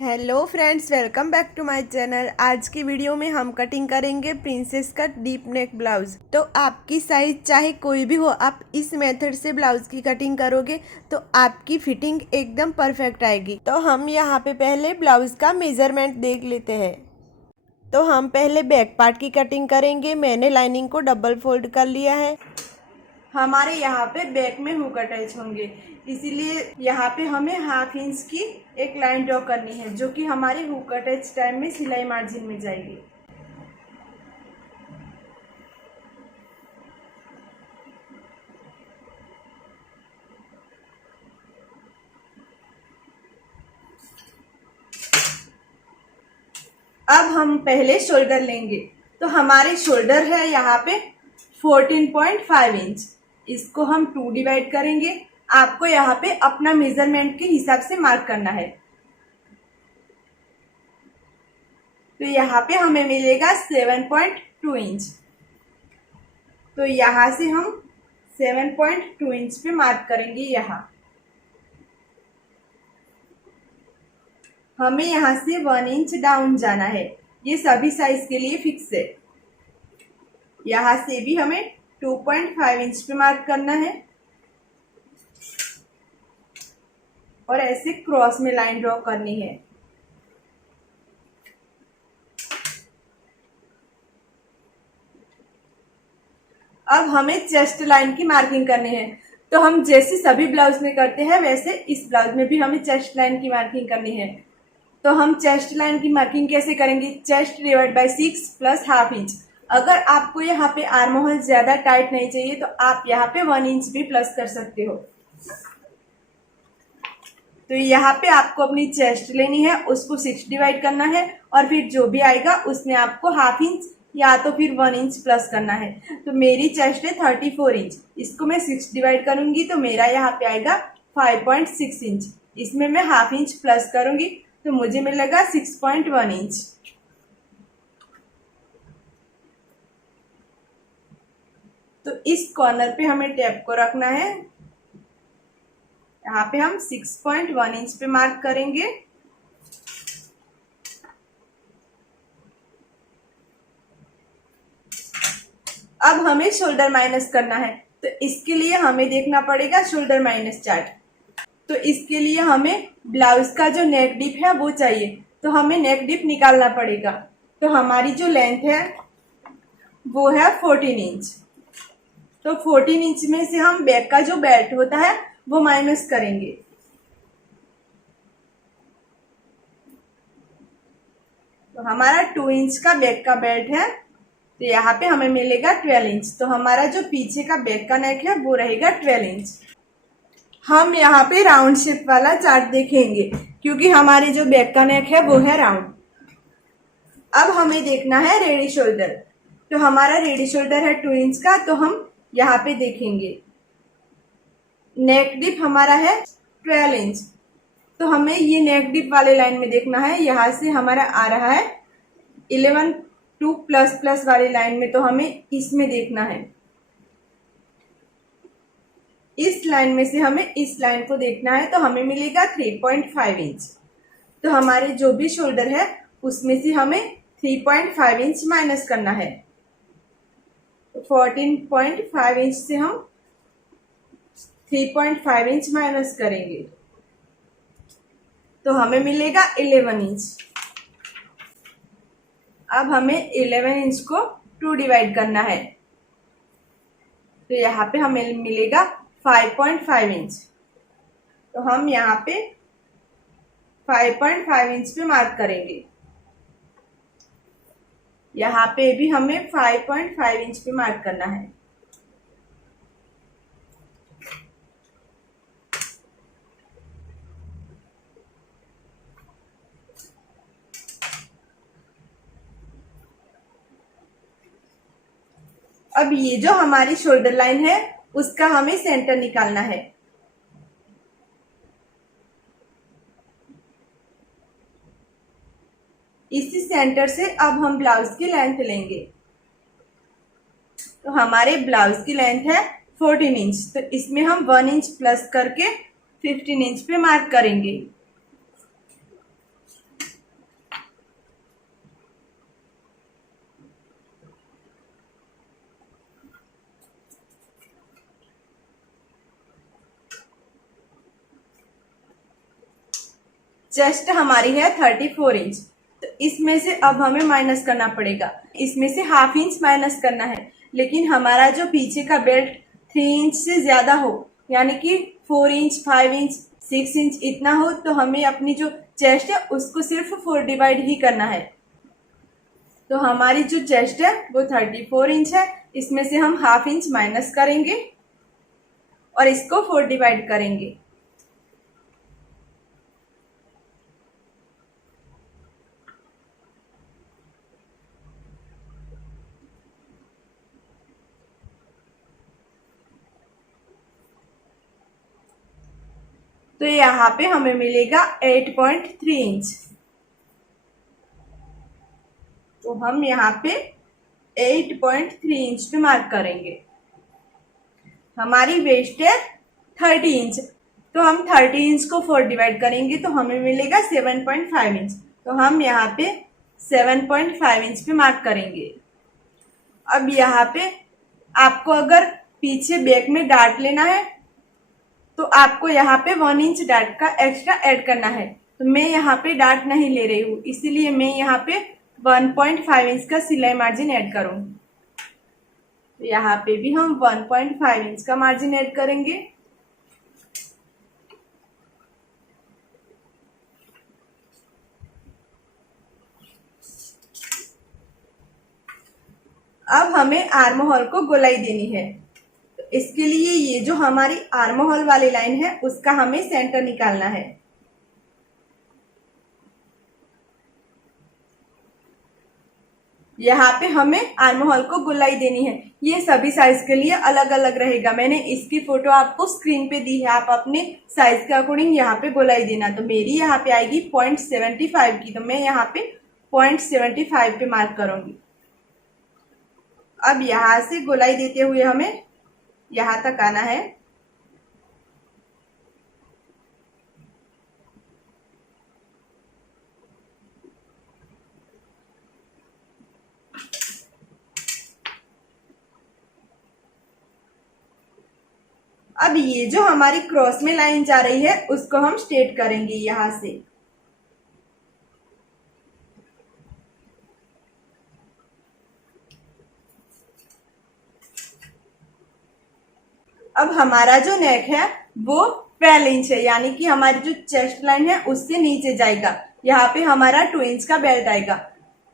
Hello friends, welcome back to my channel. आज की video में हम कटिंग करेंगे princess cut deep neck blouse. तो आपकी साइज चाहे कोई भी हो, आप इस मेथड से ब्लाउज की कटिंग करोगे तो आपकी फिटिंग एकदम परफेक्ट आएगी। तो हम यहाँ पे पहले ब्लाउज का मेजरमेंट देख लेते हैं। तो हम पहले बैक पार्ट की कटिंग करेंगे। मैंने लाइनिंग को डबल फोल्ड कर लिया है। हमारे यहाँ पे बैक में हुक अटैच होंगे, इसीलिए यहाँ पे हमें हाफ इंच की एक लाइन ड्रॉ करनी है, जो कि हमारे हुक अटैच टाइम में सिलाई मार्जिन में जाएगी। अब हम पहले शोल्डर लेंगे। तो हमारे शोल्डर है यहाँ पे 14.5 इंच। इसको हम 2 डिवाइड करेंगे। आपको यहाँ पे अपना मेजरमेंट के हिसाब से मार्क करना है। तो यहाँ पे हमें मिलेगा 7.2 इंच। तो यहाँ से हम 7.2 इंच पे मार्क करेंगे। यहाँ हमें यहाँ से 1 इंच डाउन जाना है। ये सभी साइज के लिए फिक्स है। यहाँ से भी हमें 2.5 इंच पे मार्क करना है और ऐसे क्रॉस में लाइन ड्रॉ करनी है। अब हमें चेस्ट लाइन की मार्किंग करनी है। तो हम जैसे सभी ब्लाउज में करते हैं, वैसे इस ब्लाउज में भी हमें चेस्ट लाइन की मार्किंग करनी है। तो हम चेस्ट लाइन की मार्किंग कैसे करेंगे? Chest divide by 6 plus half inch. अगर आपको यहाँ पे आर्म होल ज्यादा टाइट नहीं चाहिए तो आप यहाँ पे 1 इंच भी प्लस कर सकते हो। तो यहाँ पे आपको अपनी चेस्ट लेनी है, उसको 6 डिवाइड करना है और फिर जो भी आएगा उसमें आपको हाफ इंच या तो फिर 1 इंच प्लस करना है। तो मेरी चेस्ट है 34 इंच। इसको मैं 6 डिवाइड करूंगी तो मेरा यहाँ पे आएगा 5.6 इंच। इसमें मैं हाफ इंच प्लस करूंगी तो मुझे मिलेगा 6.1 इंच। तो इस कॉर्नर पे हमें टेप को रखना है। यहाँ पे हम 6.1 इंच पे मार्क करेंगे। अब हमें शोल्डर माइनस करना है। तो इसके लिए हमें देखना पड़ेगा शोल्डर माइनस चार्ट। तो इसके लिए हमें ब्लाउज का जो नेक डिप है वो चाहिए। तो हमें नेक डिप निकालना पड़ेगा। तो हमारी जो लेंथ है वो है 14 इंच। तो 14 इंच में से हम बैक का जो बेल्ट होता है वो माइनस करेंगे। तो हमारा 2 इंच का बैक का बेल्ट है, तो यहाँ पे हमें मिलेगा 12 इंच। तो हमारा जो पीछे का बैक का नेक है वो रहेगा 12 इंच। हम यहाँ पे राउंड शेप वाला चार्ट देखेंगे क्योंकि हमारे जो बैक का नेक है वो है राउंड। अब हमें देखना है रेडी शोल्डर। तो हमारा रेडी शोल्डर है 2 इंच का। तो हम यहाँ पे देखेंगे नेक डिप हमारा है 12 इंच। तो हमें ये नेक डिप वाले लाइन में देखना है। यहाँ से हमारा आ रहा है 11 2 प्लस प्लस वाली लाइन में। तो हमें इसमें देखना है। इस लाइन में से हमें इस लाइन को देखना है। तो हमें मिलेगा 3.5 इंच। तो हमारे जो भी शोल्डर है उसमें से हमें 3.5 इंच माइनस करना है। तो 14.5 इंच से हम 3.5 इंच माइनस करेंगे तो हमें मिलेगा 11 इंच। अब हमें 11 इंच को 2 डिवाइड करना है। तो यहाँ पे हमें मिलेगा 5.5 इंच। तो हम यहाँ पे 5.5 इंच पे मार्क करेंगे। यहाँ पे भी हमें 5.5 इंच पे मार्क करना है। अब ये जो हमारी शोल्डर लाइन है उसका हमें सेंटर निकालना है। इसी सेंटर से अब हम ब्लाउज की लेंथ लेंगे। तो हमारे ब्लाउज की लेंथ है 14 इंच। तो इसमें हम 1 इंच प्लस करके 15 इंच पे मार्क करेंगे। चेस्ट हमारी है 34 इंच, तो इसमें से अब हमें माइनस करना पड़ेगा, इसमें से हाफ इंच माइनस करना है। लेकिन हमारा जो पीछे का बेल्ट 3 इंच से ज्यादा हो, यानी कि 4 इंच 5 इंच 6 इंच इतना हो, तो हमें अपनी जो चेस्ट है उसको सिर्फ 4 डिवाइड ही करना है। तो हमारी जो चेस्ट है वो 34 इंच है, इसमें से हम हाफ इंच माइनस करेंगे और इसको 4 डिवाइड करेंगे। तो यहाँ पे हमें मिलेगा 8.3 इंच। तो हम यहाँ पे 8.3 इंच पे मार्क करेंगे। हमारी वेस्ट है 30 इंच, तो हम 30 इंच को 4 डिवाइड करेंगे तो हमें मिलेगा 7.5 इंच। तो हम यहाँ पे 7.5 इंच पे मार्क करेंगे। अब यहाँ पे आपको अगर पीछे बैक में डार्ट लेना है तो आपको यहाँ पे 1 इंच डार्ट का एक्स्ट्रा ऐड करना है। तो मैं यहाँ पे डार्ट नहीं ले रही हूँ, इसीलिए मैं यहाँ पे 1.5 इंच का सिलाई मार्जिन ऐड करूंगी। तो यहाँ पे भी हम 1.5 इंच का मार्जिन ऐड करेंगे। अब हमें आर्म होल को गोलाई देनी है, तो इसके लिए ये जो हमारी आर्म होल वाली लाइन है उसका हमें सेंटर निकालना है। यहाँ पे हमें आर्म होल को गोलाई देनी है। ये सभी साइज के लिए अलग अलग रहेगा, मैंने इसकी फोटो आपको स्क्रीन पे दी है, आप अपने साइज के अकॉर्डिंग यहाँ पे गोलाई देना। तो मेरी यहाँ पे आएगी 0.75 की, तो मैं यहाँ पे 0.75 पे मार्क करूंगी। अब यहाँ से गोलाई देते हुए हमें यहाँ तक आना है। अब ये जो हमारी क्रॉस में लाइन जा रही है उसको हम स्ट्रेट करेंगे यहाँ से। अब हमारा जो नेक है वो 12 इंच है, यानी कि हमारी जो चेस्ट लाइन है उससे नीचे जाएगा। यहाँ पे हमारा 2 इंच का बेल्ट आएगा।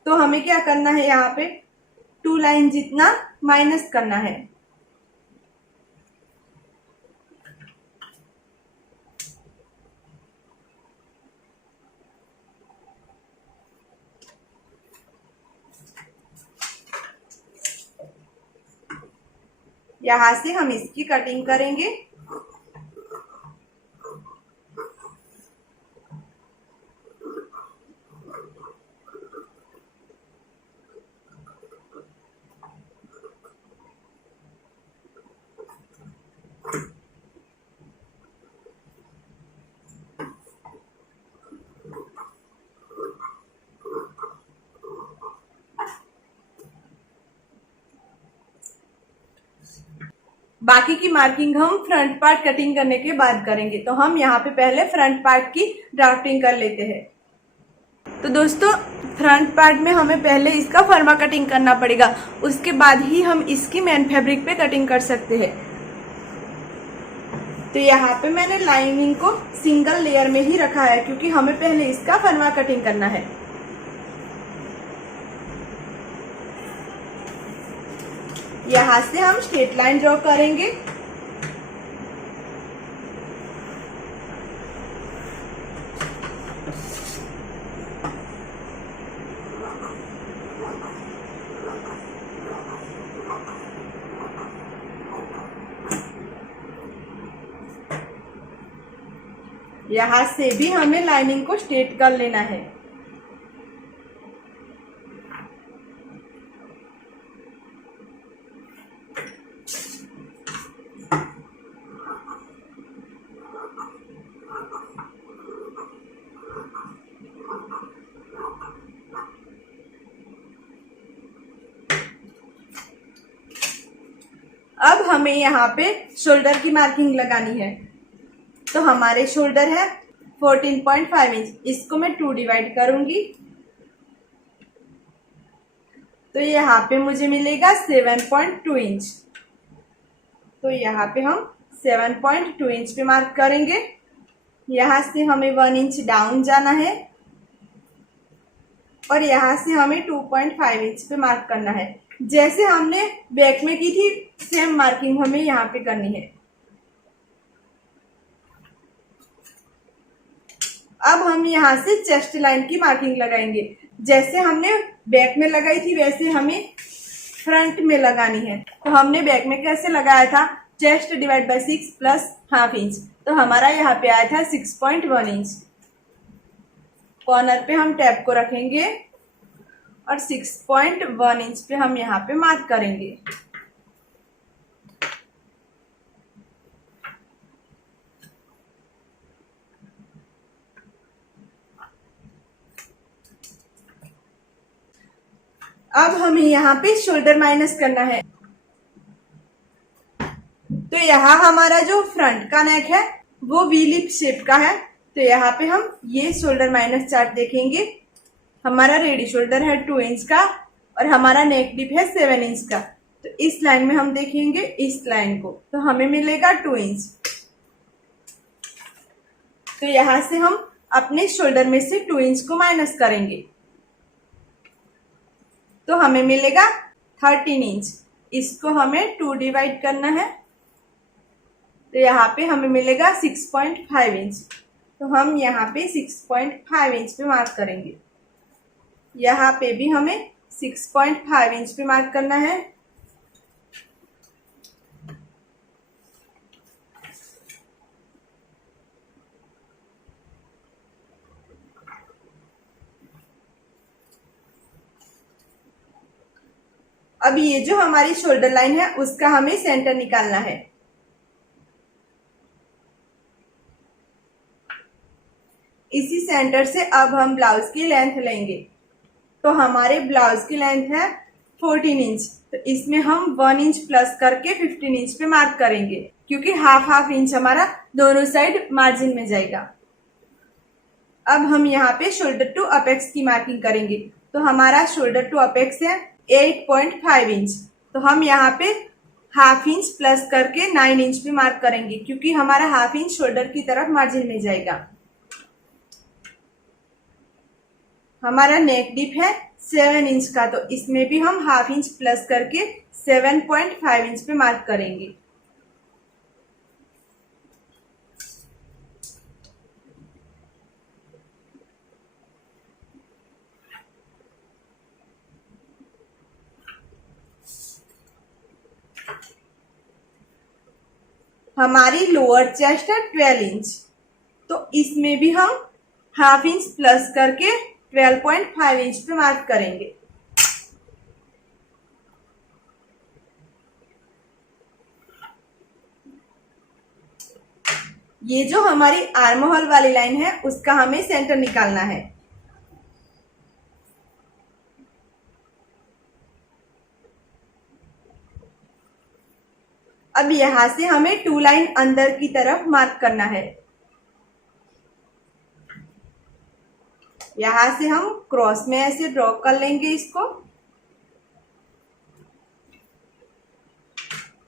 तो हमें क्या करना है, यहाँ पे 2 लाइन जितना माइनस करना है। यहाँ से हम इसकी कटिंग करेंगे। बाकी की मार्किंग हम फ्रंट पार्ट कटिंग करने के बाद करेंगे। तो हम यहाँ पे पहले फ्रंट पार्ट की ड्राफ्टिंग कर लेते हैं। तो दोस्तों, फ्रंट पार्ट में हमें पहले इसका फर्मा कटिंग करना पड़ेगा, उसके बाद ही हम इसकी मेन फैब्रिक पे कटिंग कर सकते हैं। तो यहाँ पे मैंने लाइनिंग को सिंगल लेयर में ही रखा है, क्योंकि हमें पहले इसका फर्मा कटिंग करना है। यहाँ से हम स्ट्रेट लाइन ड्रॉ करेंगे। यहाँ से भी हमें लाइनिंग को स्ट्रेट कर लेना है। अब हमें यहाँ पे शोल्डर की मार्किंग लगानी है। तो हमारे शोल्डर है 14.5 इंच। इसको मैं 2 डिवाइड करूंगी तो यहाँ पे मुझे मिलेगा 7.2 इंच। तो यहाँ पे हम 7.2 इंच पे मार्क करेंगे। यहाँ से हमें 1 इंच डाउन जाना है और यहाँ से हमें 2.5 इंच पे मार्क करना है। जैसे हमने बैक में की थी सेम मार्किंग हमें यहाँ पे करनी है। अब हम यहाँ से चेस्ट लाइन की मार्किंग लगाएंगे। जैसे हमने बैक में लगाई थी वैसे हमें फ्रंट में लगानी है। तो हमने बैक में कैसे लगाया था, chest divide by 6 plus half inch. तो हमारा यहाँ पे आया था 6.1 इंच। कॉर्नर पे हम टैप को रखेंगे और 6.1 इंच पे हम यहाँ पे मार्क करेंगे। अब हमें यहाँ पे शोल्डर माइनस करना है। तो यहाँ हमारा जो फ्रंट का नेक है वो वी लिप शेप का है। तो यहाँ पे हम ये शोल्डर माइनस चार्ट देखेंगे। हमारा रेडी शोल्डर है 2 इंच का और हमारा नेक डिप है 7 इंच का। तो इस लाइन में हम देखेंगे इस लाइन को, तो हमें मिलेगा 2 इंच। तो यहाँ से हम अपने शोल्डर में से 2 इंच को माइनस करेंगे तो हमें मिलेगा 13 इंच। इसको हमें 2 डिवाइड करना है तो यहाँ पे हमें मिलेगा 6.5 इंच। तो हम यहाँ पे 6.5 इंच पे मार्क करेंगे। यहाँ पे भी हमें 6.5 इंच पे मार्क करना है। अब ये जो हमारी शोल्डर लाइन है उसका हमें सेंटर निकालना है। इसी सेंटर से अब हम ब्लाउज की लेंथ लेंगे। तो हमारे ब्लाउज की लेंथ है 14 इंच। तो इसमें हम 1 इंच प्लस करके 15 इंच पे मार्क करेंगे क्योंकि हाफ इंच हमारा दोनों साइड मार्जिन में जाएगा। अब हम यहाँ पे शोल्डर टू अपेक्स की मार्किंग करेंगे। तो हमारा शोल्डर टू अपेक्स है 8.5 इंच। तो हम यहाँ पे हाफ इंच प्लस करके 9 इंच पे मार्क करेंगे क्योंकि हमारा हाफ इंच शोल्डर की तरफ मार्जिन में जाएगा। हमारा नेक डिप है 7 इंच का। तो इसमें भी हम हाफ इंच प्लस करके 7.5 इंच पे मार्क करेंगे। हमारी लोअर चेस्ट है 12 इंच। तो इसमें भी हम हाफ इंच प्लस करके 12.5 इंच पे मार्क करेंगे। ये जो हमारी आर्म होल वाली लाइन है उसका हमें सेंटर निकालना है। अब यहां से हमें 2 लाइन अंदर की तरफ मार्क करना है। यहां से हम क्रॉस में ऐसे ड्रॉ कर लेंगे इसको।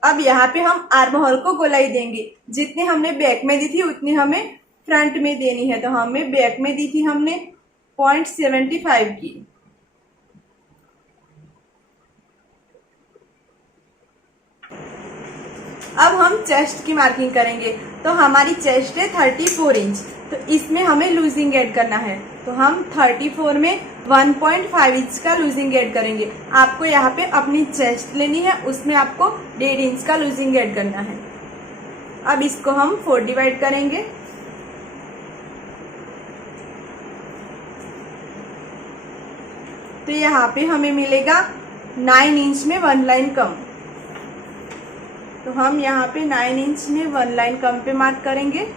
अब यहाँ पे हम आर्म होल को गोलाई देंगे। जितनी हमने बैक में दी थी उतनी हमें फ्रंट में देनी है। तो हमें बैक में दी थी हमने 0.75 की। अब हम चेस्ट की मार्किंग करेंगे। तो हमारी चेस्ट है 34 इंच। तो इसमें हमें लूजिंग ऐड करना है। तो हम 34 में 1.5 इंच का लूजिंग ऐड करेंगे। आपको यहाँ पे अपनी चेस्ट लेनी है, उसमें आपको 1.5 इंच का लूजिंग ऐड करना है। अब इसको हम 4 डिवाइड करेंगे। तो यहाँ पे हमें मिलेगा 9 इंच में 1 लाइन कम। तो हम यहाँ पे 9 इंच में 1 लाइन कम पे मार्क करेंगे।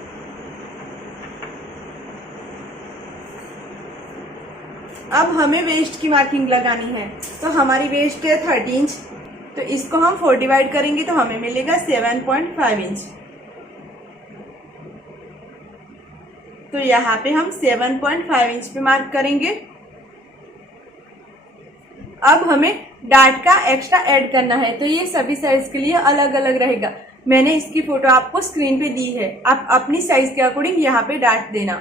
अब हमें वेस्ट की मार्किंग लगानी है। तो हमारी वेस्ट है 30 इंच। तो इसको हम 4 डिवाइड करेंगे तो हमें मिलेगा 7.5 इंच। तो यहाँ पे हम 7.5 इंच पे मार्क करेंगे। अब हमें डार्ट का एक्स्ट्रा ऐड करना है, तो ये सभी साइज के लिए अलग अलग रहेगा। मैंने इसकी फोटो आपको स्क्रीन पे दी है, आप अपनी साइज के अकॉर्डिंग यहाँ पे डार्ट देना।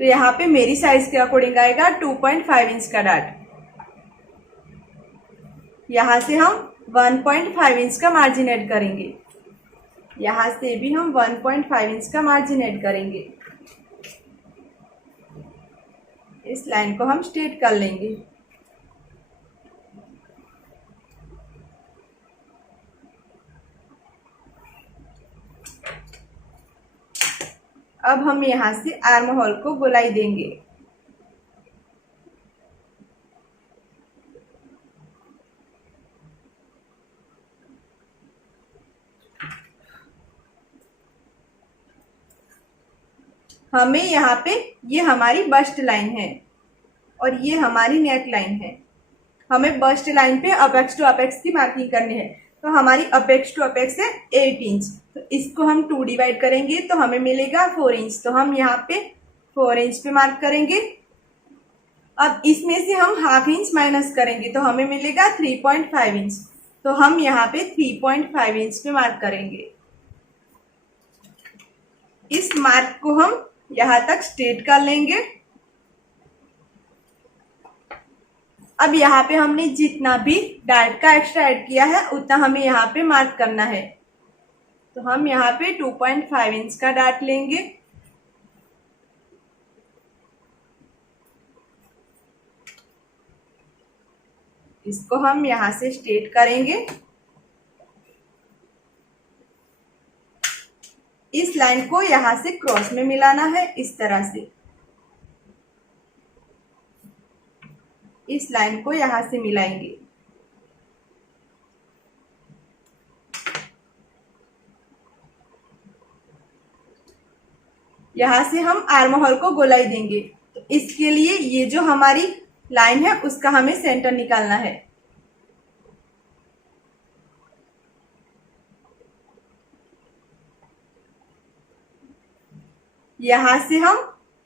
तो यहाँ पे मेरी साइज के अकॉर्डिंग आएगा 2.5 इंच का डार्ट। यहाँ से हम 1.5 इंच का मार्जिन ऐड करेंगे। यहाँ से भी हम 1.5 इंच का मार्जिन ऐड करेंगे। इस लाइन को हम स्ट्रेट कर लेंगे। अब हम यहाँ से आर्म होल को गोलाई देंगे। हमें यहाँ पे ये हमारी बस्ट लाइन है और ये हमारी नेक लाइन है। हमें बस्ट लाइन पे अपेक्स टू अपेक्स की मार्किंग करनी है। तो हमारी अपेक्स टू अपेक्स है 8 इंच। तो इसको हम 2 डिवाइड करेंगे तो हमें मिलेगा 4 इंच। तो हम यहाँ पे 4 इंच पे मार्क करेंगे। अब इसमें से हम हाफ इंच माइनस करेंगे तो हमें मिलेगा 3.5 इंच। तो हम यहाँ पे 3.5 इंच पे मार्क करेंगे। इस मार्क को हम यहाँ तक स्ट्रेट कर लेंगे। अब यहाँ पे हमने जितना भी डार्ट का एक्स्ट्रा ऐड किया है उतना हमें यहाँ पे मार्क करना है। तो हम यहाँ पे 2.5 इंच का डार्ट लेंगे। इसको हम यहाँ से स्ट्रेट करेंगे। इस लाइन को यहाँ से क्रॉस में मिलाना है, इस तरह से। इस लाइन को यहाँ से मिलाएंगे। यहाँ से हम आर्म होल को गोलाई देंगे। तो इसके लिए ये जो हमारी लाइन है उसका हमें सेंटर निकालना है। यहाँ से हम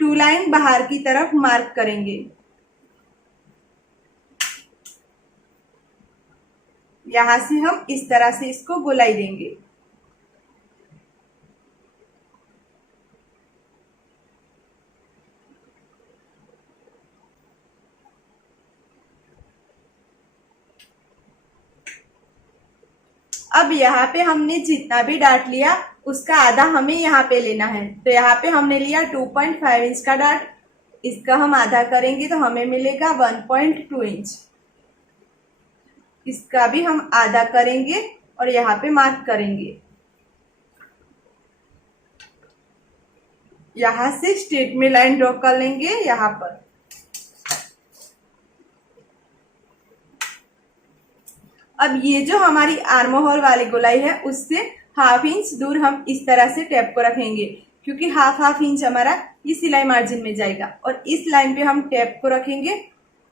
2 लाइन बाहर की तरफ मार्क करेंगे। यहाँ से हम इस तरह से इसको गोलाई देंगे। अब यहाँ पे हमने जितना भी डार्ट लिया उसका आधा हमें यहाँ पे लेना है। तो यहाँ पे हमने लिया 2.5 इंच का डार्ट, इसका हम आधा करेंगे तो हमें मिलेगा 1.2 इंच। इसका भी हम आधा करेंगे और यहाँ पे मार्क करेंगे। यहाँ से स्ट्रेट में लाइन ड्रॉ कर लेंगे यहाँ पर। अब ये जो हमारी आर्म होल वाली गोलाई है उससे हाफ इंच दूर हम इस तरह से टैप को रखेंगे, क्योंकि हाफ इंच हमारा ये सिलाई मार्जिन में जाएगा। और इस लाइन पे हम टैप को रखेंगे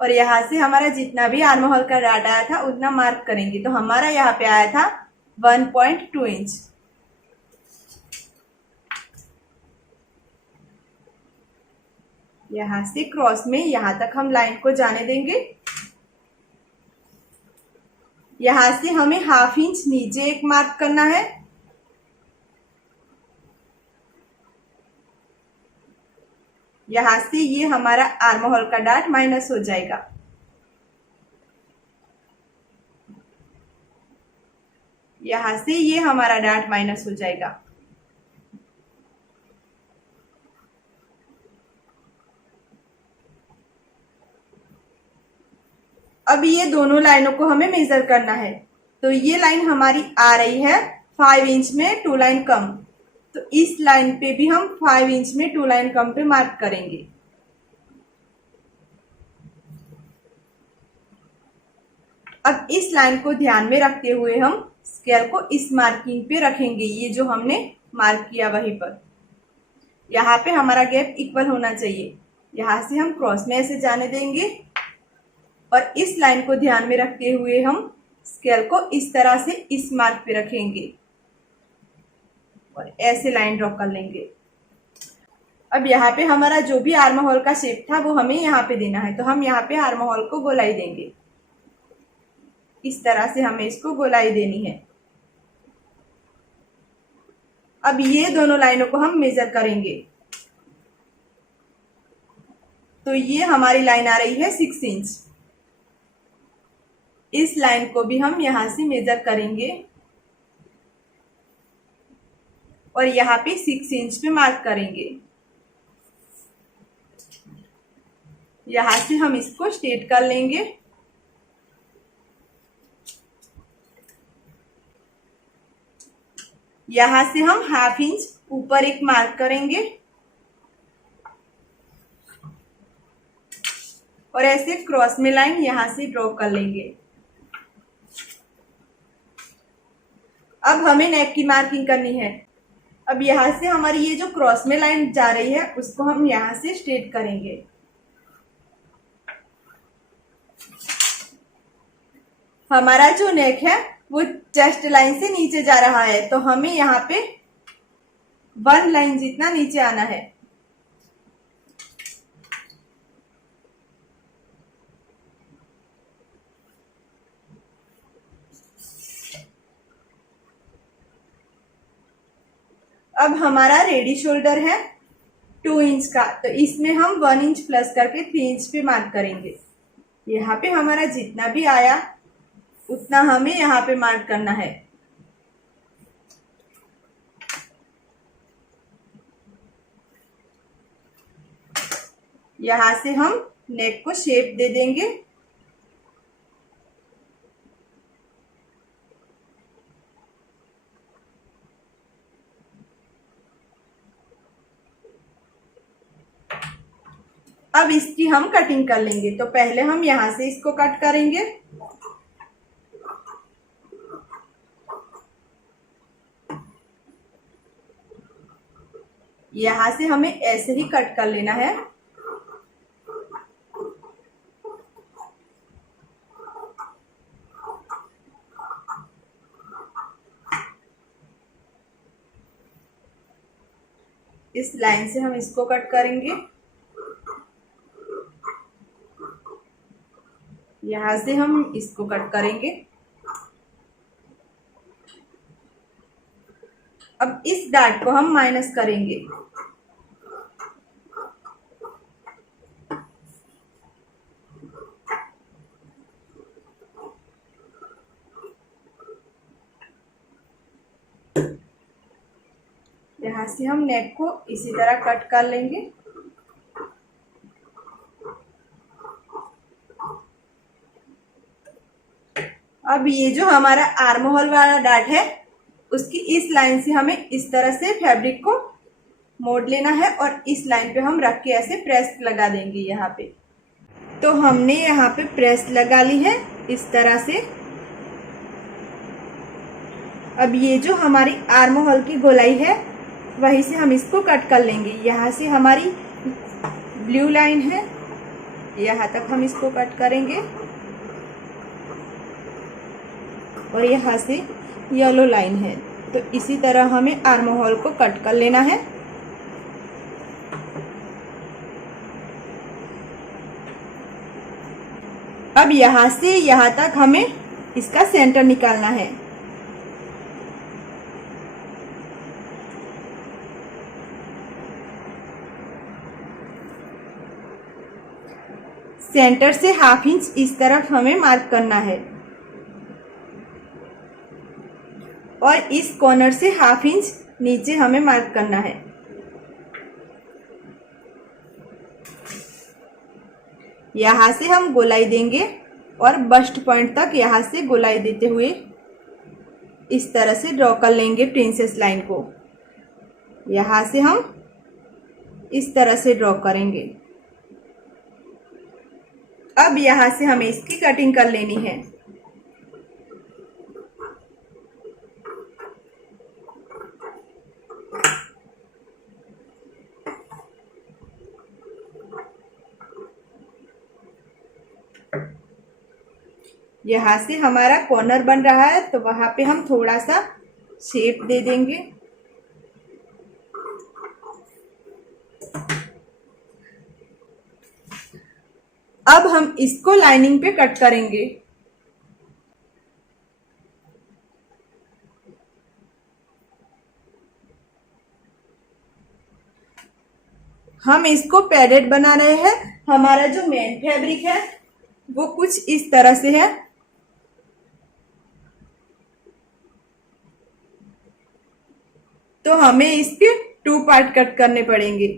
और यहाँ से हमारा जितना भी आर्म होल का डार्ट आया था उतना मार्क करेंगे। तो हमारा यहाँ पे आया था 1.2 इंच। यहाँ से क्रॉस में यहाँ तक हम लाइन को जाने देंगे। यहाँ से हमें हाफ इंच नीचे एक मार्क करना है। यहाँ से ये हमारा आर्म होल का डार्ट माइनस हो जाएगा। यहाँ से ये हमारा डार्ट माइनस हो जाएगा। अब ये दोनों लाइनों को हमें मेजर करना है। तो ये लाइन हमारी आ रही है 5 इंच में 2 लाइन कम। तो इस लाइन पे भी हम 5 इंच में 2 लाइन कम पे मार्क करेंगे। अब इस लाइन को ध्यान में रखते हुए हम स्केल को इस मार्किंग पे रखेंगे, ये जो हमने मार्क किया वहीं पर। यहाँ पे हमारा गैप इक्वल होना चाहिए। यहाँ से हम क्रॉस में ऐसे जाने देंगे और इस लाइन को ध्यान में रखते हुए हम स्केल को इस तरह से इस मार्क पे रखेंगे और ऐसे लाइन ड्रॉ कर लेंगे। अब यहाँ पे हमारा जो भी आर्म होल का शेप था वो हमें यहाँ पे देना है, तो हम यहाँ पे आर्म होल को गोलाई देंगे। इस तरह से हमें इसको गोलाई देनी है। अब ये दोनों लाइनों को हम मेजर करेंगे। तो ये हमारी लाइन आ रही है 6 इंच। इस लाइन को भी हम यहां से मेजर करेंगे और यहाँ पे 6 इंच पे मार्क करेंगे। यहां से हम इसको स्ट्रेट कर लेंगे। यहां से हम 1/2 इंच ऊपर एक मार्क करेंगे और ऐसे क्रॉस में लाइन यहां से ड्रॉ कर लेंगे। अब हमें नेक की मार्किंग करनी है। अब यहां से हमारी ये जो क्रॉस में लाइन जा रही है उसको हम यहां से स्ट्रेट करेंगे। हमारा जो नेक है वो चेस्ट लाइन से नीचे जा रहा है, तो हमें यहाँ पे 1 लाइन जितना नीचे आना है। अब हमारा रेडी शोल्डर है 2 इंच का, तो इसमें हम 1 इंच प्लस करके 3 इंच पे मार्क करेंगे। यहाँ पे हमारा जितना भी आया उतना हमें यहाँ पे मार्क करना है। यहाँ से हम नेक को शेप दे देंगे। अब इसकी हम कटिंग कर लेंगे। तो पहले हम यहां से इसको कट करेंगे। यहां से हमें ऐसे ही कट कर लेना है। इस लाइन से हम इसको कट करेंगे। यहां से हम इसको कट करेंगे। अब इस डार्ट को हम माइनस करेंगे। यहां से हम नेक को इसी तरह कट कर लेंगे। अब ये जो हमारा आर्म होल वाला डार्ट है उसकी इस लाइन से हमें इस तरह से फैब्रिक को मोड़ लेना है और इस लाइन पे हम रख के ऐसे प्रेस लगा देंगे यहाँ पे। तो हमने यहाँ पे प्रेस लगा ली है इस तरह से। अब ये जो हमारी आर्म होल की गोलाई है वहीं से हम इसको कट कर लेंगे। यहाँ से हमारी ब्लू लाइन है, यहाँ तक हम इसको कट करेंगे और यहाँ से येलो लाइन है। तो इसी तरह हमें आर्म होल को कट कर लेना है। अब यहाँ से यहाँ तक हमें इसका सेंटर निकालना है। सेंटर से 1/2 इंच इस तरफ हमें मार्क करना है और इस कॉर्नर से 1/2 इंच नीचे हमें मार्क करना है। यहाँ से हम गोलाई देंगे और बस्ट पॉइंट तक यहाँ से गोलाई देते हुए इस तरह से ड्रॉ कर लेंगे प्रिंसेस लाइन को। यहाँ से हम इस तरह से ड्रॉ करेंगे। अब यहाँ से हमें इसकी कटिंग कर लेनी है। यहाँ से हमारा कॉर्नर बन रहा है तो वहां पे हम थोड़ा सा शेप दे देंगे। अब हम इसको लाइनिंग पे कट करेंगे। हम इसको पैडेड बना रहे हैं। हमारा जो मेन फैब्रिक है वो कुछ इस तरह से है। तो हमें इसके 2 पार्ट कट करने पड़ेंगे।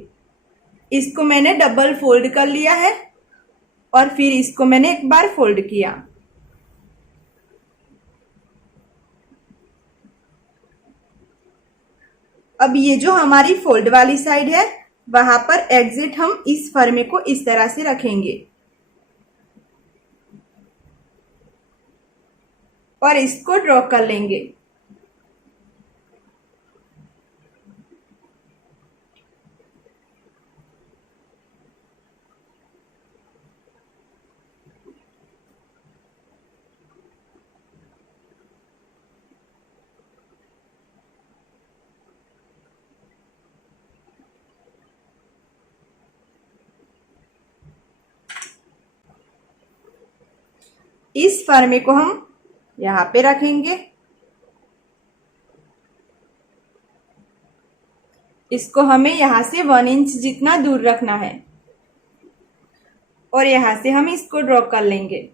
इसको मैंने डबल फोल्ड कर लिया है और फिर इसको मैंने एक बार फोल्ड किया। अब ये जो हमारी फोल्ड वाली साइड है वहां पर एग्जिट हम इस फर्मे को इस तरह से रखेंगे और इसको ड्रॉ कर लेंगे। इस फर्मे को हम यहाँ पे रखेंगे। इसको हमें यहाँ से 1 इंच जितना दूर रखना है और यहाँ से हम इसको ड्रॉ कर लेंगे।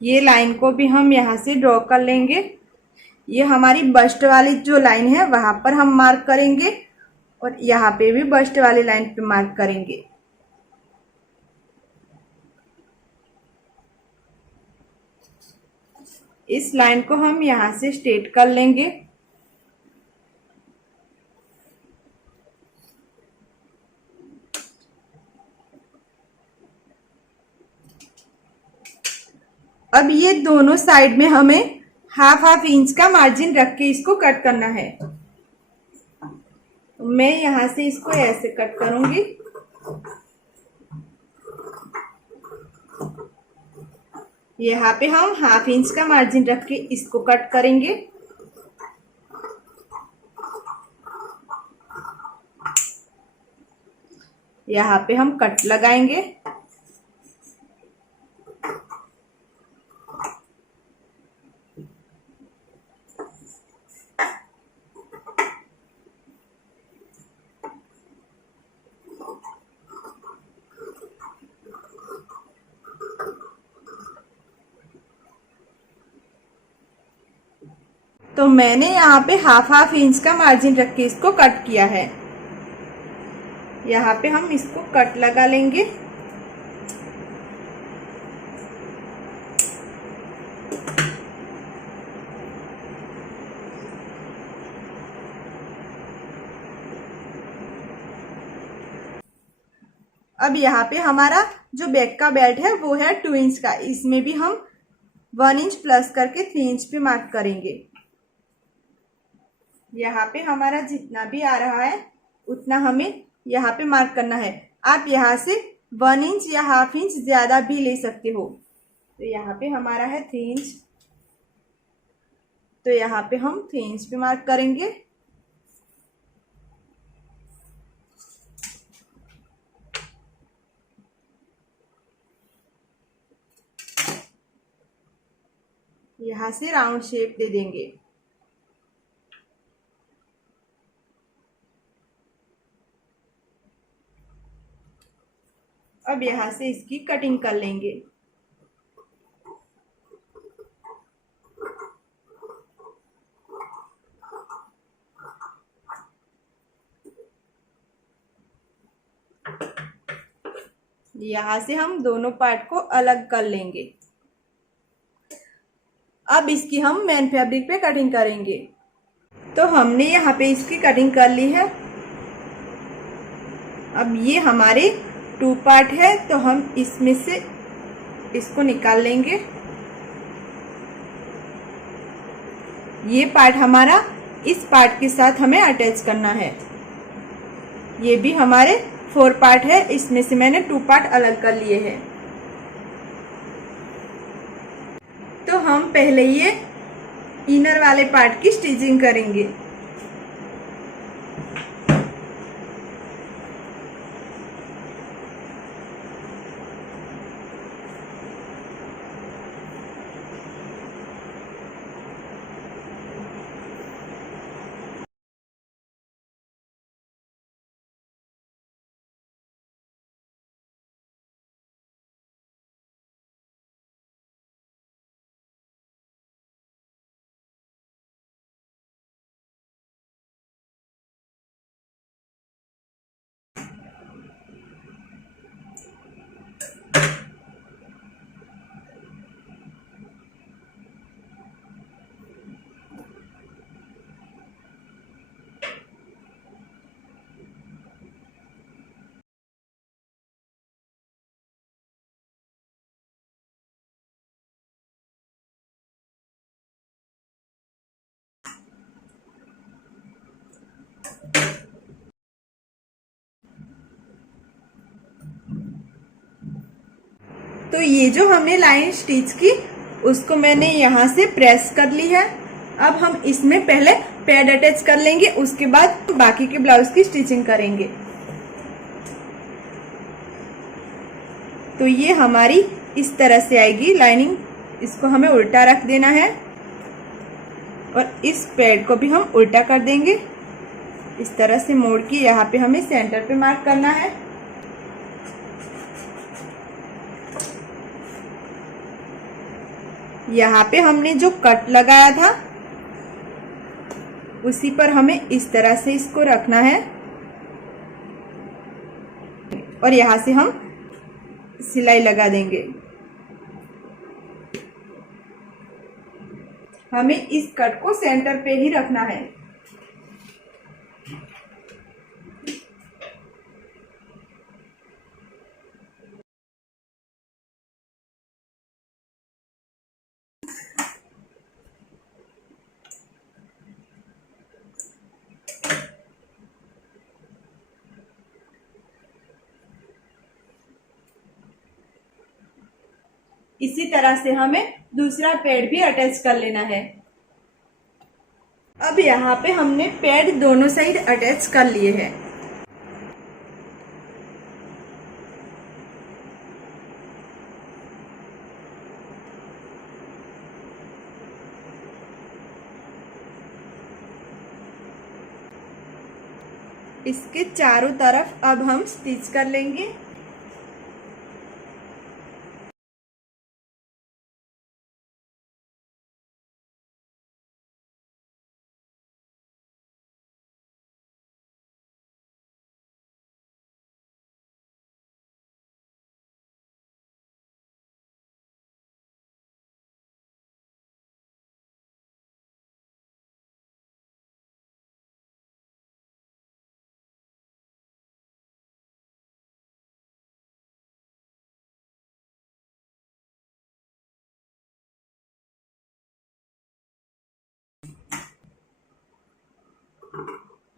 ये लाइन को भी हम यहाँ से ड्रॉ कर लेंगे। ये हमारी बस्ट वाली जो लाइन है वहां पर हम मार्क करेंगे और यहाँ पे भी बस्ट वाली लाइन पे मार्क करेंगे। इस लाइन को हम यहाँ से स्ट्रेट कर लेंगे। अब ये दोनों साइड में हमें हाफ इंच का मार्जिन रख के इसको कट करना है। मैं यहां से इसको ऐसे कट करूंगी। यहाँ पे हम हाफ इंच का मार्जिन रख के इसको कट करेंगे। यहाँ पे हम कट लगाएंगे। तो मैंने यहाँ पे हाफ इंच का मार्जिन रख के इसको कट किया है। यहाँ पे हम इसको कट लगा लेंगे। अब यहाँ पे हमारा जो बैक का बेल्ट है वो है 2 इंच का। इसमें भी हम 1 इंच प्लस करके 3 इंच पे मार्क करेंगे। यहाँ पे हमारा जितना भी आ रहा है उतना हमें यहाँ पे मार्क करना है। आप यहाँ से 1 इंच या हाफ इंच ज्यादा भी ले सकते हो। तो यहाँ पे हमारा है 3 इंच, तो यहाँ पे हम 3 इंच पे मार्क करेंगे। यहाँ से राउंड शेप दे देंगे। अब यहाँ से इसकी कटिंग कर लेंगे। यहाँ से हम दोनों पार्ट को अलग कर लेंगे। अब इसकी हम मेन फैब्रिक पे कटिंग करेंगे। तो हमने यहाँ पे इसकी कटिंग कर ली है। अब ये हमारे 2 पार्ट है तो हम इसमें से इसको निकाल लेंगे। ये पार्ट हमारा इस पार्ट के साथ हमें अटैच करना है। ये भी हमारे 4 पार्ट है, इसमें से मैंने 2 पार्ट अलग कर लिए हैं। तो हम पहले ये इनर वाले पार्ट की स्टिचिंग करेंगे। तो ये जो हमने लाइन स्टिच की उसको मैंने यहाँ से प्रेस कर ली है। अब हम इसमें पहले पैड अटैच कर लेंगे, उसके बाद बाकी के ब्लाउज की स्टिचिंग करेंगे। तो ये हमारी इस तरह से आएगी लाइनिंग। इसको हमें उल्टा रख देना है और इस पैड को भी हम उल्टा कर देंगे। इस तरह से मोड़ के यहाँ पे हमें सेंटर पे मार्क करना है। यहाँ पे हमने जो कट लगाया था उसी पर हमें इस तरह से इसको रखना है और यहाँ से हम सिलाई लगा देंगे। हमें इस कट को सेंटर पे ही रखना है। इसी तरह से हमें दूसरा पैड भी अटैच कर लेना है। अब यहाँ पे हमने पैड दोनों साइड अटैच कर लिए हैं। इसके चारों तरफ अब हम स्टिच कर लेंगे।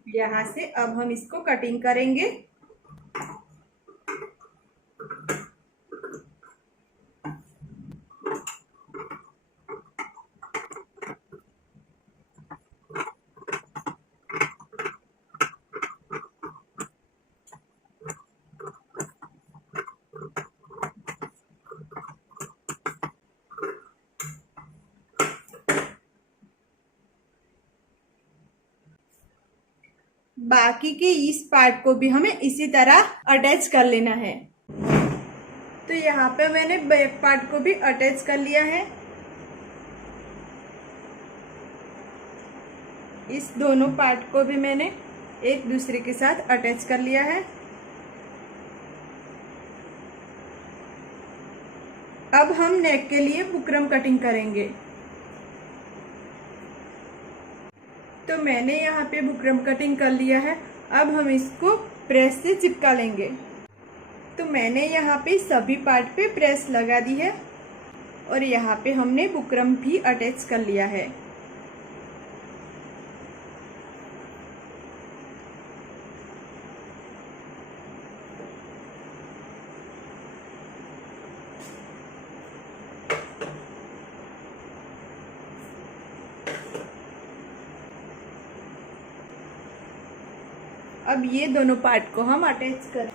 यहाँ से अब हम इसको कटिंग करेंगे। बाकी के इस पार्ट को भी हमें इसी तरह अटैच कर लेना है। तो यहाँ पे मैंने बैक पार्ट को भी अटैच कर लिया है। इस दोनों पार्ट को भी मैंने एक दूसरे के साथ अटैच कर लिया है। अब हम नेक के लिए बुकरम कटिंग करेंगे। तो मैंने यहाँ पे बुकरम कटिंग कर लिया है। अब हम इसको प्रेस से चिपका लेंगे। तो मैंने यहाँ पे सभी पार्ट पे प्रेस लगा दी है और यहाँ पे हमने बुकरम भी अटैच कर लिया है। अब ये दोनों पार्ट को हम अटैच करें।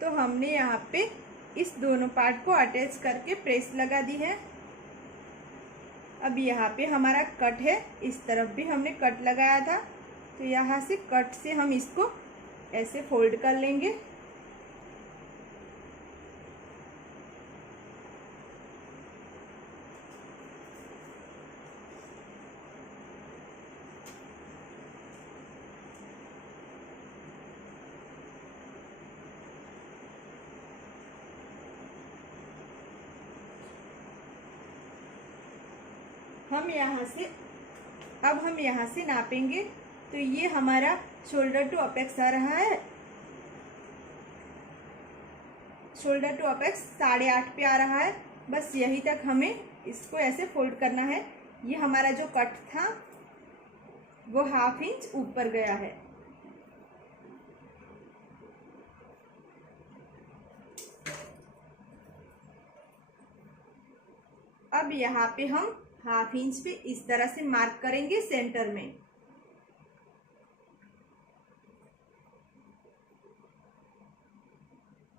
तो हमने यहाँ पे इस दोनों पार्ट को अटैच करके प्रेस लगा दी है। अब यहाँ पे हमारा कट है, इस तरफ भी हमने कट लगाया था, तो यहाँ से कट से हम इसको ऐसे फोल्ड कर लेंगे। हम यहाँ से नापेंगे। तो ये हमारा शोल्डर टू अपेक्स आ रहा है, शोल्डर टू अपेक्स 8.5 पे आ रहा है। बस यही तक हमें इसको ऐसे फोल्ड करना है। ये हमारा जो कट था वो 1/2 इंच ऊपर गया है। अब यहाँ पे हम 1/2 इंच पे इस तरह से मार्क करेंगे सेंटर में।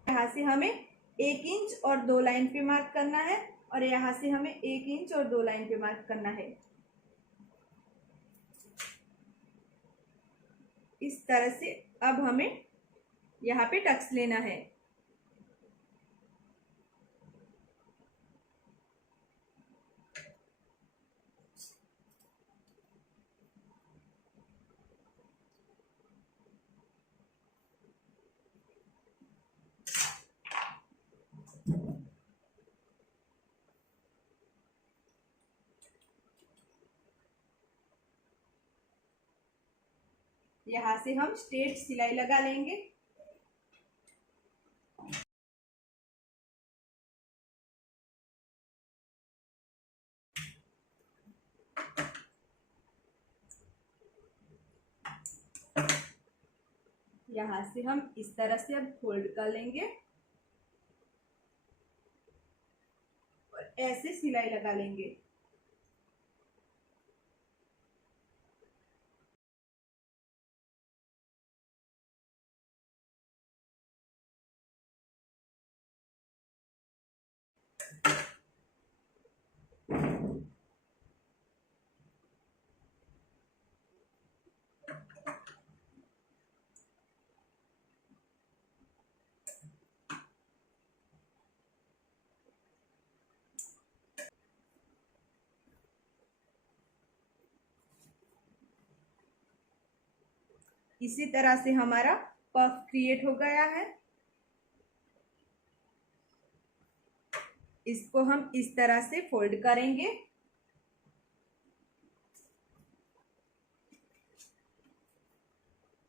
यहाँ से हमें 1 इंच और 2 लाइन पे मार्क करना है, और यहाँ से हमें 1 इंच और 2 लाइन पे मार्क करना है। इस तरह से अब हमें यहाँ पे टक्स लेना है। यहाँ से हम स्ट्रेट सिलाई लगा लेंगे। यहाँ से हम इस तरह से अब फोल्ड कर लेंगे और ऐसे सिलाई लगा लेंगे। इसी तरह से हमारा पफ क्रिएट हो गया है। इसको हम इस तरह से फोल्ड करेंगे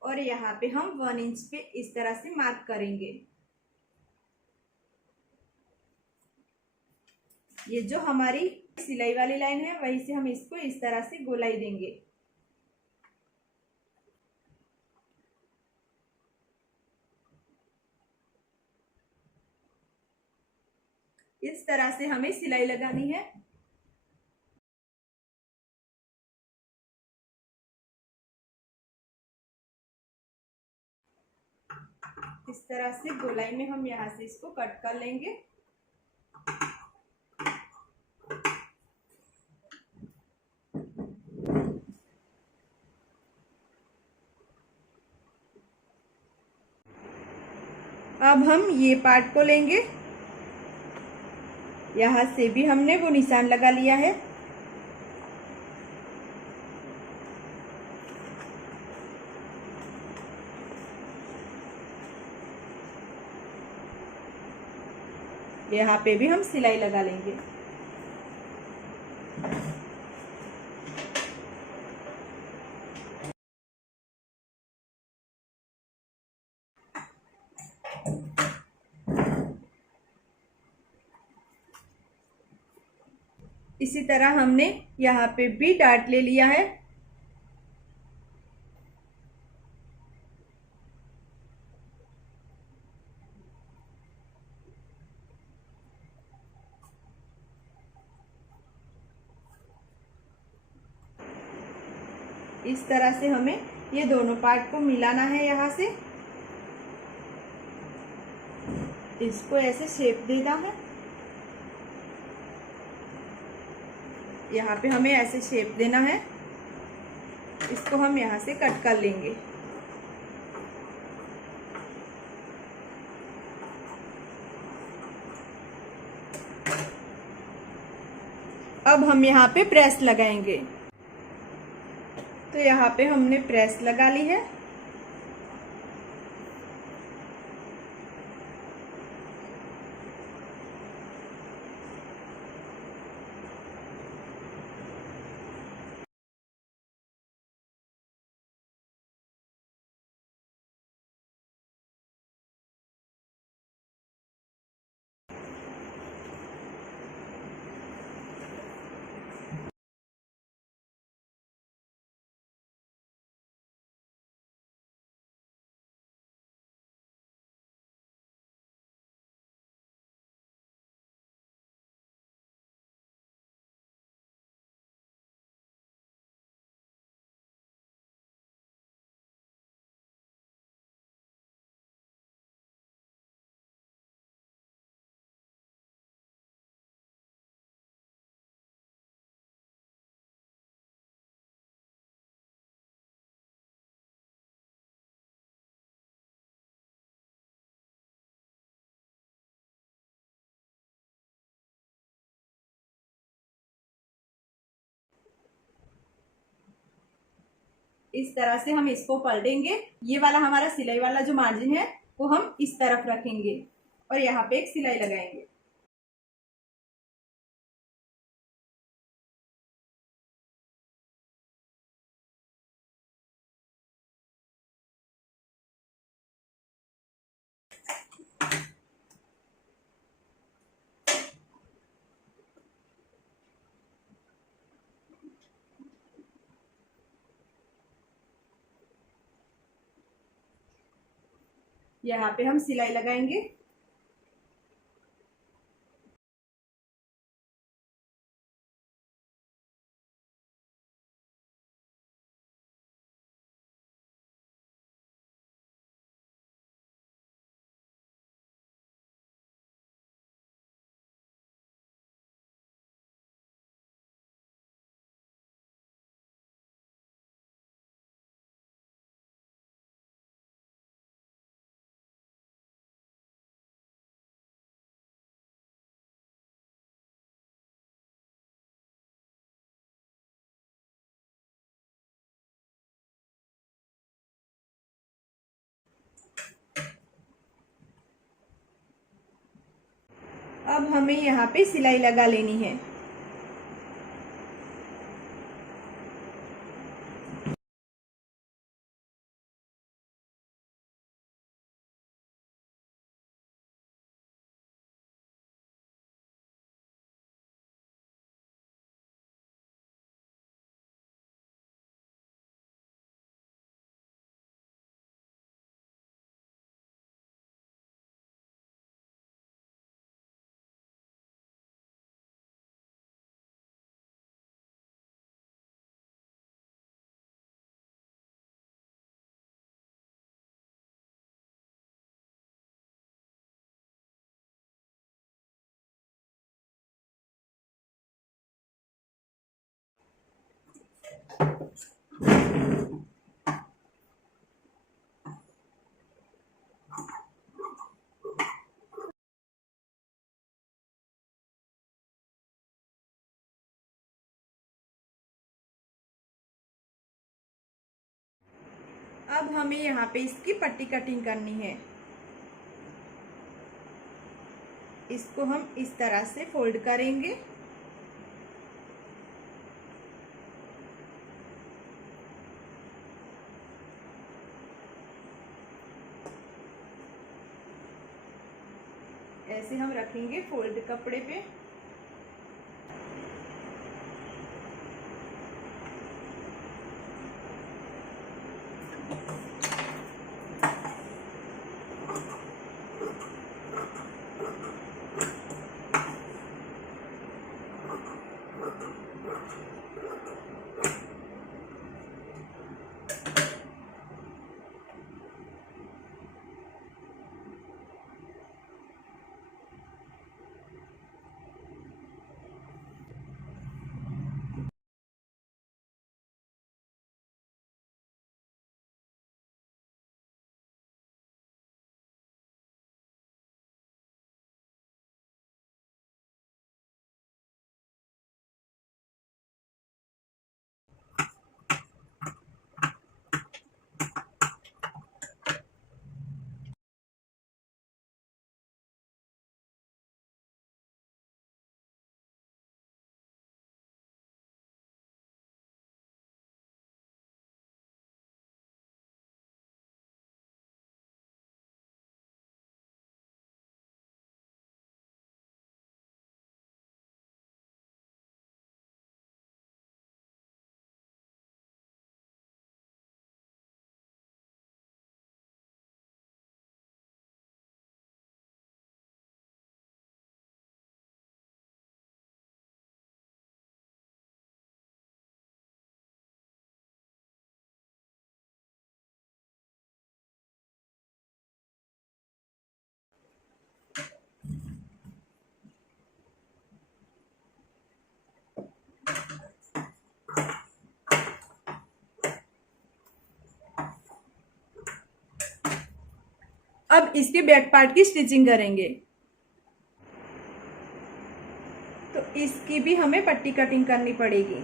और यहाँ पे हम 1 इंच पे इस तरह से मार्क करेंगे। ये जो हमारी सिलाई वाली लाइन है वहीं से हम इसको इस तरह से गोलाई देंगे। इस तरह से हमें सिलाई लगानी है। इस तरह से गोलाई में हम यहाँ से इसको कट कर लेंगे। अब हम ये पार्ट को लेंगे, यहाँ से भी हमने वो निशान लगा लिया है। यहाँ पे भी हम सिलाई लगा लेंगे। इसी तरह हमने यहाँ पे भी डार्ट ले लिया है। इस तरह से हमें ये दोनों पार्ट को मिलाना है। यहाँ से इसको ऐसे शेप देना है। यहाँ पे हमें ऐसे शेप देना है। इसको हम यहाँ से कट कर लेंगे। अब हम यहाँ पे प्रेस लगाएंगे। तो यहाँ पे हमने प्रेस लगा ली है। इस तरह से हम इसको पलटेंगे। ये वाला हमारा सिलाई वाला जो मार्जिन है वो हम इस तरफ रखेंगे और यहाँ पे एक सिलाई लगाएंगे। यहाँ पे हम सिलाई लगाएंगे। अब हमें यहाँ पे सिलाई लगा लेनी है। अब हमें यहाँ पे इसकी पट्टी कटिंग करनी है। इसको हम इस तरह से फोल्ड करेंगे। ऐसे हम रखेंगे फोल्ड कपड़े पे। अब इसके बैक पार्ट की स्टिचिंग करेंगे। तो इसकी भी हमें पट्टी कटिंग करनी पड़ेगी।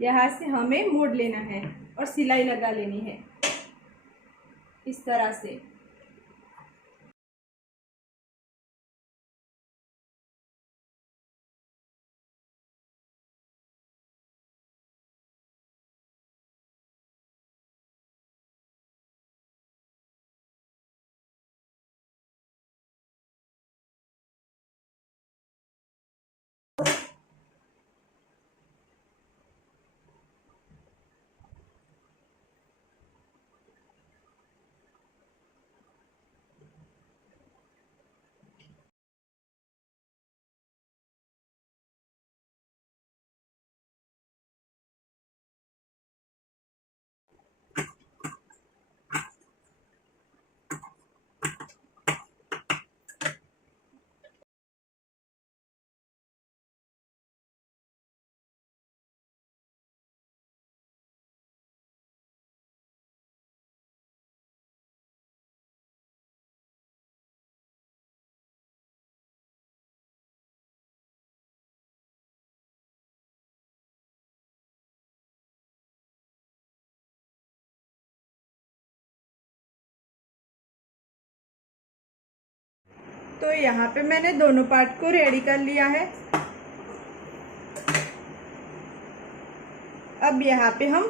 यहाँ से हमें मोड़ लेना है और सिलाई लगा लेनी है इस तरह से। तो यहाँ पे मैंने दोनों पार्ट को रेडी कर लिया है। अब यहाँ पे हम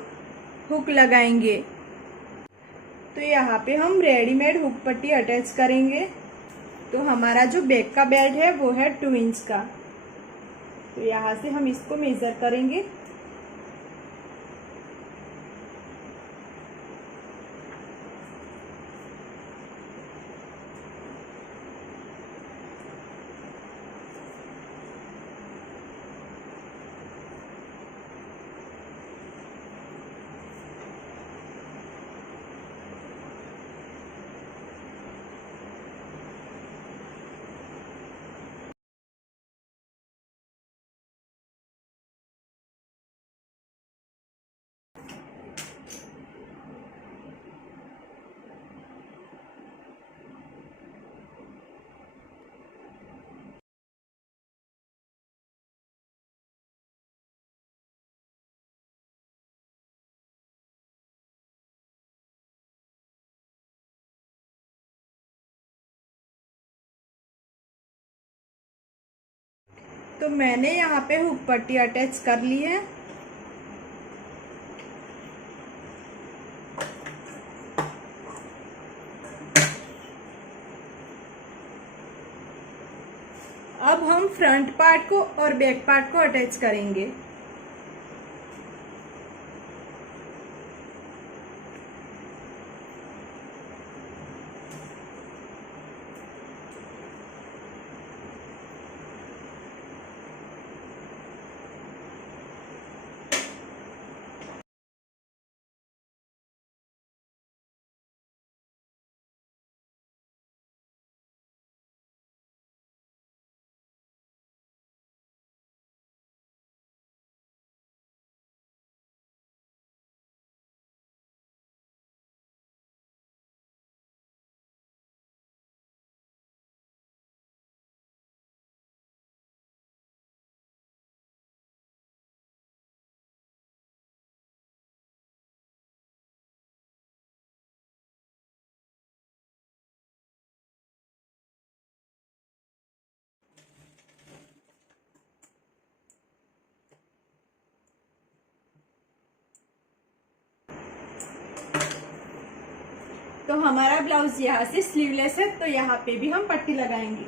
हुक लगाएंगे। तो यहाँ पे हम रेडीमेड हुक पट्टी अटैच करेंगे। तो हमारा जो बैक का बेल्ट है वो है 2 इंच का। तो यहाँ से हम इसको मेजर करेंगे। तो मैंने यहाँ पे हुक पट्टी अटैच कर ली है। अब हम फ्रंट पार्ट को और बैक पार्ट को अटैच करेंगे। तो हमारा ब्लाउज यहाँ से स्लीवलेस है, तो यहाँ पे भी हम पट्टी लगाएंगे।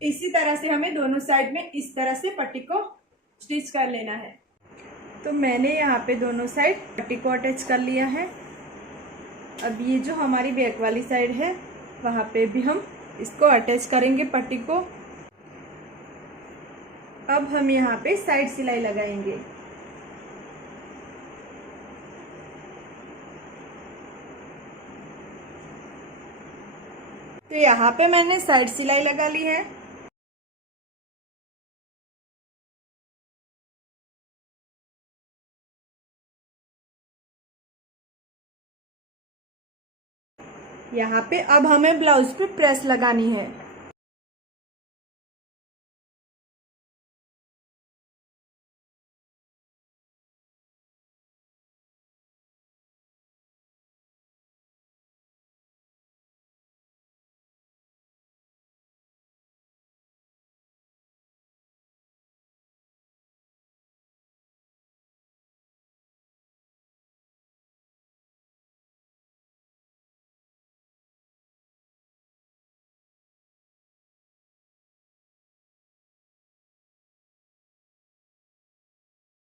इसी तरह से हमें दोनों साइड में इस तरह से पट्टी को स्टिच कर लेना है। तो मैंने यहाँ पे दोनों साइड पट्टी को अटैच कर लिया है। अब ये जो हमारी बैक वाली साइड है वहाँ पे भी हम इसको अटैच करेंगे पट्टी को। अब हम यहाँ पे साइड सिलाई लगाएंगे। तो यहाँ पे मैंने साइड सिलाई लगा ली है। यहाँ पे अब हमें ब्लाउज पे प्रेस लगानी है।